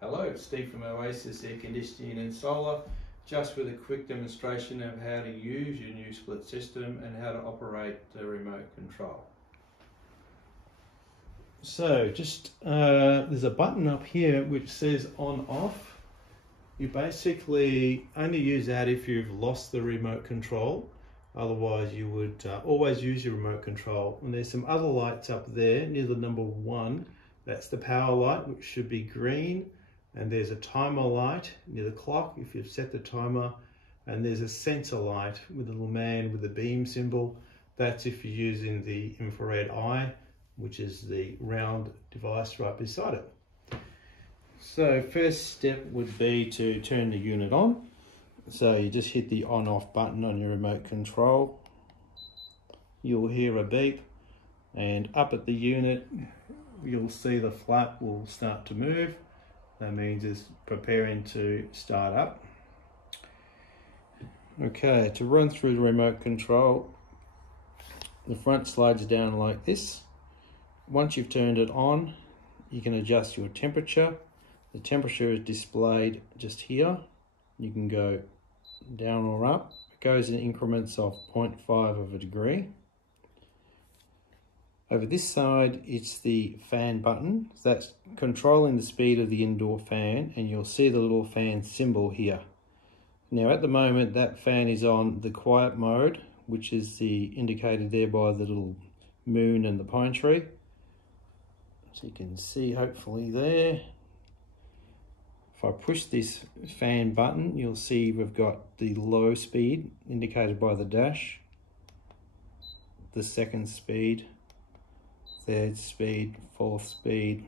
Hello, it's Steve from Oasis Air Conditioning and Solar, just with a quick demonstration of how to use your new split system and how to operate the remote control. So there's a button up here which says on off. You basically only use that if you've lost the remote control. Otherwise you would always use your remote control. And there's some other lights up there near the number 1. That's the power light, which should be green. And there's a timer light near the clock if you've set the timer. And there's a sensor light with a little man with a beam symbol. That's if you're using the infrared eye, which is the round device right beside it. So first step would be to turn the unit on. So you just hit the on off button on your remote control. You'll hear a beep, and up at the unit you'll see the flap will start to move. That means it's preparing to start up. Okay, to run through the remote control, the front slides down like this. Once you've turned it on, you can adjust your temperature. The temperature is displayed just here. You can go down or up. It goes in increments of 0.5 of a degree. Over this side, it's the fan button. That's controlling the speed of the indoor fan, and you'll see the little fan symbol here. Now at the moment, that fan is on the quiet mode, which is indicated there by the little moon and the pine tree. So you can see hopefully there. If I push this fan button, you'll see we've got the low speed indicated by the dash, the second speed, third speed, fourth speed,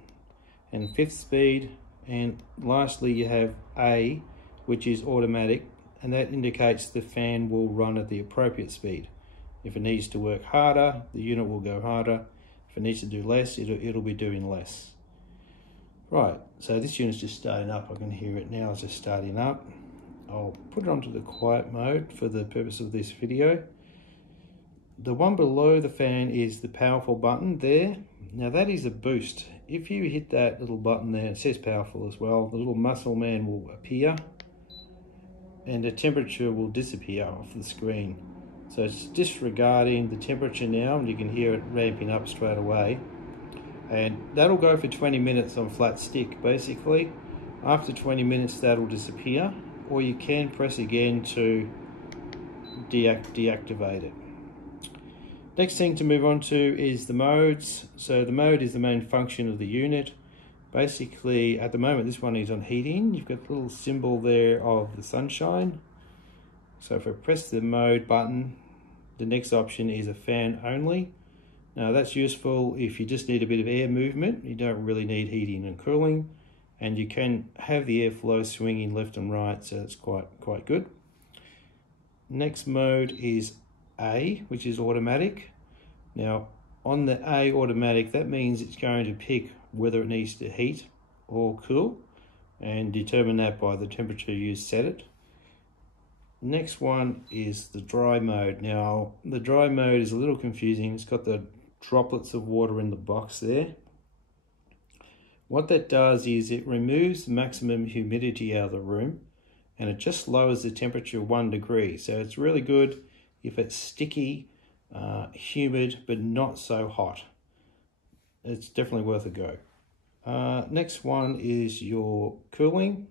and fifth speed. And lastly, you have A, which is automatic, and that indicates the fan will run at the appropriate speed. If it needs to work harder, the unit will go harder. If it needs to do less, it'll be doing less. Right, so this unit's just starting up. I can hear it now, it's just starting up. I'll put it onto the quiet mode for the purpose of this video. The one below the fan is the powerful button there. Now that is a boost. If you hit that little button there, it says powerful as well, the little muscle man will appear and the temperature will disappear off the screen. So it's disregarding the temperature now, and you can hear it ramping up straight away. And that'll go for 20 minutes on flat stick basically. After 20 minutes that'll disappear, or you can press again to deactivate it. Next thing to move on to is the modes. So the mode is the main function of the unit. Basically at the moment this one is on heating. You've got the little symbol there of the sunshine. So if I press the mode button, the next option is a fan only. Now that's useful if you just need a bit of air movement. You don't really need heating and cooling, and you can have the airflow swinging left and right, so it's quite good. Next mode is A, which is automatic. Now on the A automatic, that means it's going to pick whether it needs to heat or cool, and determine that by the temperature you set it. Next one is the dry mode. Now the dry mode is a little confusing. It's got the droplets of water in the box there. What that does is it removes the maximum humidity out of the room, and it just lowers the temperature 1 degree. So it's really good if it's sticky, humid, but not so hot. It's definitely worth a go. Next one is your cooling.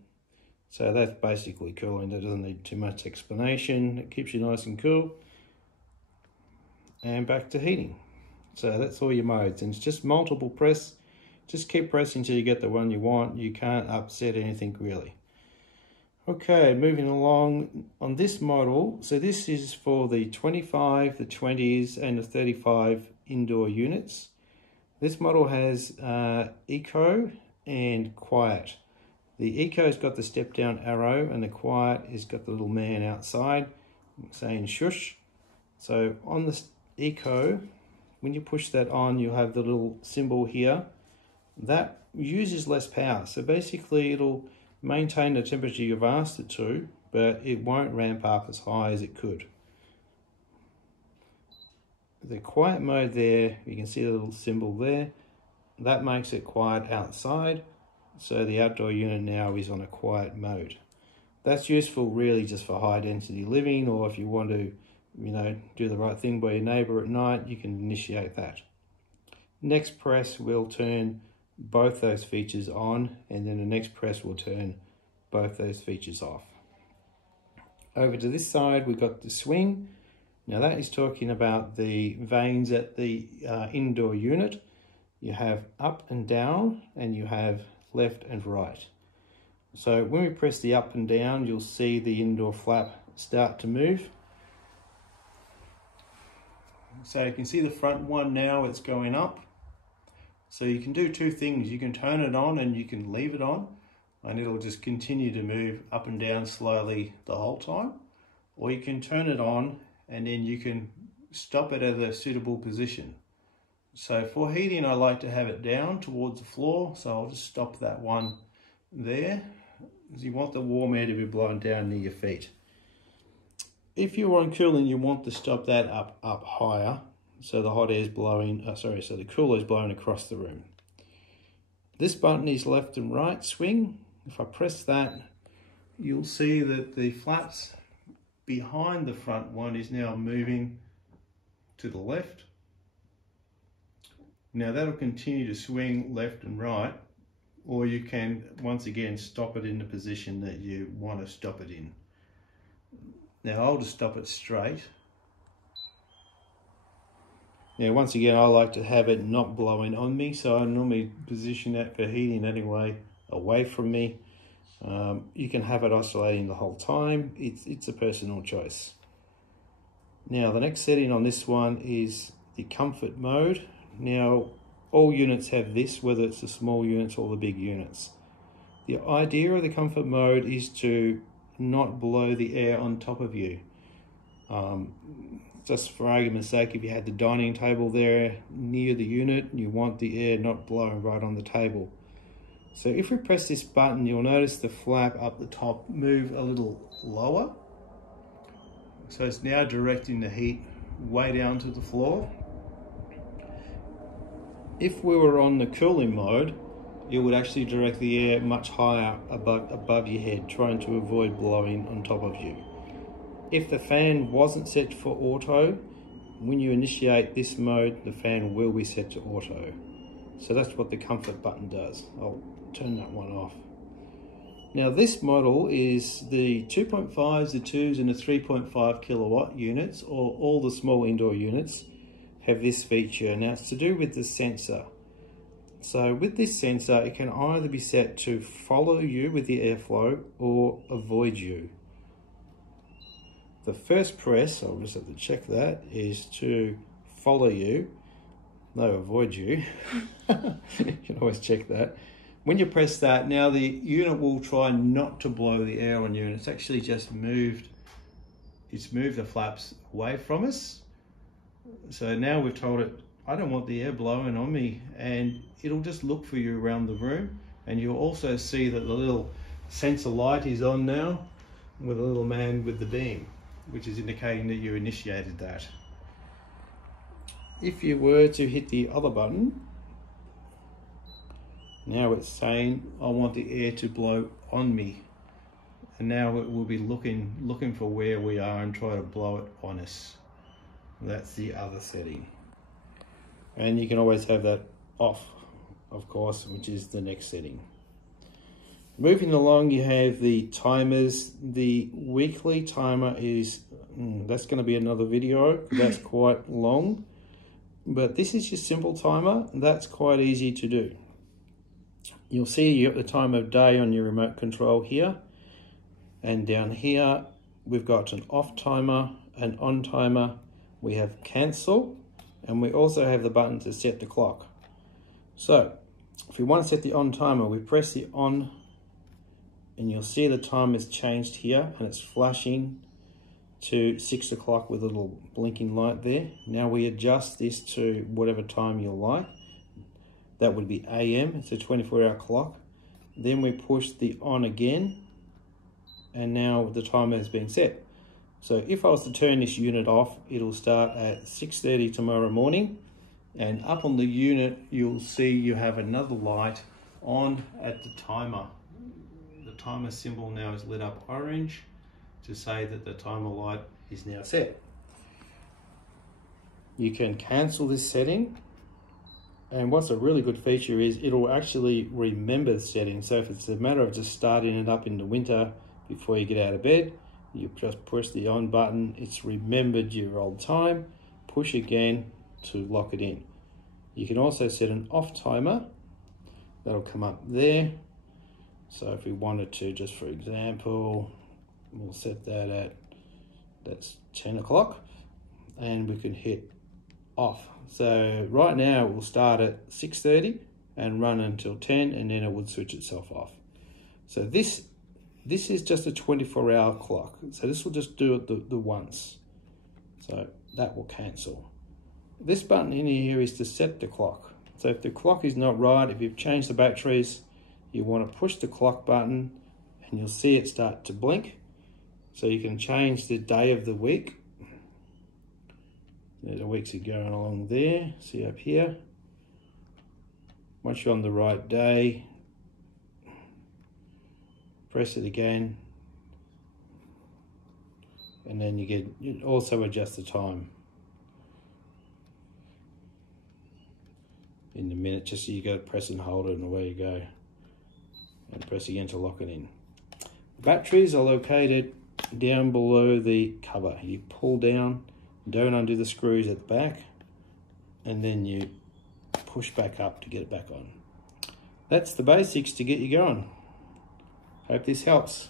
So that's basically cooling. That doesn't need too much explanation. It keeps you nice and cool. And back to heating. So that's all your modes, and it's just multiple press. Just keep pressing until you get the one you want. You can't upset anything really. Okay, moving along on this model. So this is for the 25, the 20s, and the 35 indoor units. This model has Eco and Quiet. The Eco's got the step down arrow, and the Quiet has got the little man outside saying shush. So on the Eco, when you push that on, you'll have the little symbol here. That uses less power. So basically it'll maintain the temperature you've asked it to, but it won't ramp up as high as it could. The quiet mode there, you can see the little symbol there. That makes it quiet outside. so the outdoor unit now is on a quiet mode. That's useful really just for high density living, or if you want to, do the right thing by your neighbour at night, you can initiate that. Next press will turn both those features on, and then the next press will turn both those features off. Over to this side, we've got the swing. Now that is talking about the vanes at the indoor unit. You have up and down, and you have left and right. So when we press the up and down, you'll see the indoor flap start to move. So you can see the front one now, it's going up. So you can do two things. You can turn it on and you can leave it on, and it'll just continue to move up and down slowly the whole time. Or you can turn it on and then you can stop it at a suitable position. So for heating, I like to have it down towards the floor, so I'll just stop that one there, because you want the warm air to be blown down near your feet. If you're on cooling, you want to stop that up higher, so the hot air is blowing, so the cooler is blowing across the room. This button is left and right swing. If I press that, you'll see that the flaps behind the front one is now moving to the left. Now that'll continue to swing left and right, or you can once again stop it in the position that you want to stop it in. Now I'll just stop it straight. Now once again, I like to have it not blowing on me, so I normally position that for heating anyway away from me. You can have it oscillating the whole time. It's a personal choice. Now the next setting on this one is the comfort mode. Now all units have this, whether it's the small units or the big units. The idea of the comfort mode is to not blow the air on top of you. Just for argument's sake, if you had the dining table there near the unit, you want the air not blowing right on the table. So if we press this button, you'll notice the flap up the top move a little lower. So it's now directing the heat way down to the floor. If we were on the cooling mode, it would actually direct the air much higher above your head, trying to avoid blowing on top of you. If the fan wasn't set for auto, when you initiate this mode, the fan will be set to auto. So that's what the comfort button does. I'll turn that one off. Now this model is the 2.5s, the 2s and the 3.5 kilowatt units, or all the small indoor units have this feature. Now it's to do with the sensor. So with this sensor, it can either be set to follow you with the airflow or avoid you. The first press, I'll just have to check that, is to follow you. No, avoid you. You can always check that. When you press that, now the unit will try not to blow the air on you, and it's actually just moved the flaps away from us. So now we've told it, I don't want the air blowing on me, and it'll just look for you around the room. And you'll also see that the little sensor light is on now with a little man with the beam, which is indicating that you initiated that. If you were to hit the other button, now it's saying, I want the air to blow on me. And now it will be looking for where we are and try to blow it on us. That's the other setting. And you can always have that off, of course, which is the next setting. Moving along, you have the timers. The weekly timer is, that's going to be another video. That's quite long. But this is your simple timer. That's quite easy to do. You'll see you got the time of day on your remote control here. And down here, we've got an off timer, an on timer. We have cancel. And we also have the button to set the clock. So, if we want to set the on timer, we press the on, and you'll see the time has changed here, and it's flashing to 6 o'clock with a little blinking light there. Now we adjust this to whatever time you like. That would be AM, it's a 24-hour clock. Then we push the on again, and now the timer has been set. So if I was to turn this unit off, it'll start at 6:30 tomorrow morning, and up on the unit you'll see you have another light on at the timer. The timer symbol now is lit up orange to say that the timer light is now set. You can cancel this setting, and what's a really good feature is it'll actually remember the setting. So if it's a matter of just starting it up in the winter before you get out of bed, you just push the on button, it's remembered your old time, push again to lock it in. You can also set an off timer, that'll come up there. So if we wanted to, just for example, we'll set that at, that's 10 o'clock, and we can hit off. So right now it will start at 6:30 and run until 10, and then it would switch itself off. So this is just a 24-hour clock. So this will just do it the once. So that will cancel. This button in here is to set the clock. So if the clock is not right, if you've changed the batteries, you want to push the clock button and you'll see it start to blink. So you can change the day of the week. The weeks are going along there, see up here. Once you're on the right day, press it again, and then you also adjust the time in the minute, just so you go press and hold it and away you go, and press again to lock it in. Batteries are located down below the cover. You pull down, don't undo the screws at the back, and then you push back up to get it back on. That's the basics to get you going. Hope this helps.